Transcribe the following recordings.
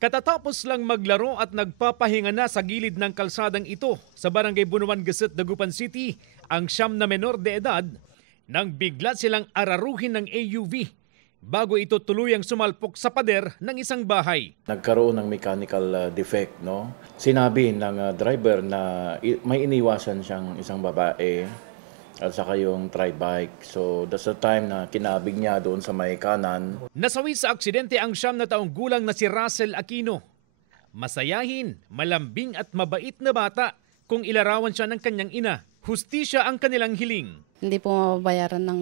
Katatapos lang maglaro at nagpapahinga na sa gilid ng kalsadang ito sa Barangay Bunuan Gasset, Dagupan City ang 9 na menor de edad nang bigla silang araruhin ng AUV bago ito tuluyang sumalpok sa pader ng isang bahay. Nagkaroon ng mechanical defect, no? Sinabi ng driver na may iniwasan siyang isang babae at saka yung tri-bike. So that's the time na kinabig niya doon sa may kanan. Nasawi sa aksidente ang 9 na taong gulang na si Russell Aquino. Masayahin, malambing at mabait na bata kung ilarawan siya ng kanyang ina. Hustisya ang kanilang hiling. Hindi po mababayaran ng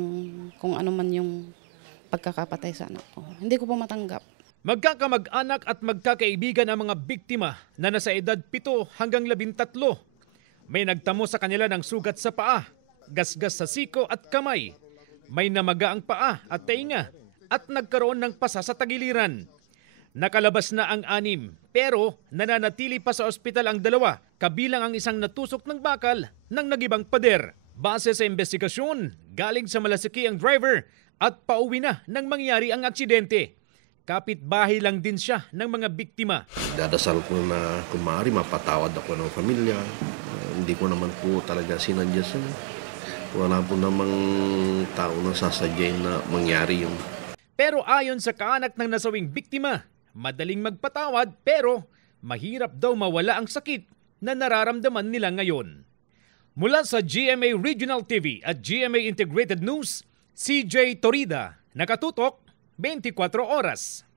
kung ano man yung pagkakapatay sa anak ko. Hindi ko po matanggap. Magkakamag-anak at magkakaibigan ang mga biktima na nasa edad 7 hanggang 13. May nagtamo sa kanila ng sugat sa paa, gasgas sa siko at kamay. May namaga ang paa at tainga at nagkaroon ng pasa sa tagiliran. Nakalabas na ang 6 pero nananatili pa sa ospital ang 2 kabilang ang isang natusok ng bakal ng nagibang pader. Base sa investigasyon, galing sa Malasiki ang driver at pauwi na nang mangyari ang aksidente. Kapitbahay lang din siya ng mga biktima. Dadasal ko na kung maaari mapatawad ako ng pamilya. Hindi ko naman po talaga sinadya siya. Wala po namang tao na sasadyain na mangyari yun. Pero ayon sa kaanak ng nasawing biktima, madaling magpatawad pero mahirap daw mawala ang sakit na nararamdaman nila ngayon. Mula sa GMA Regional TV at GMA Integrated News, CJ Torida, nakatutok 24 oras.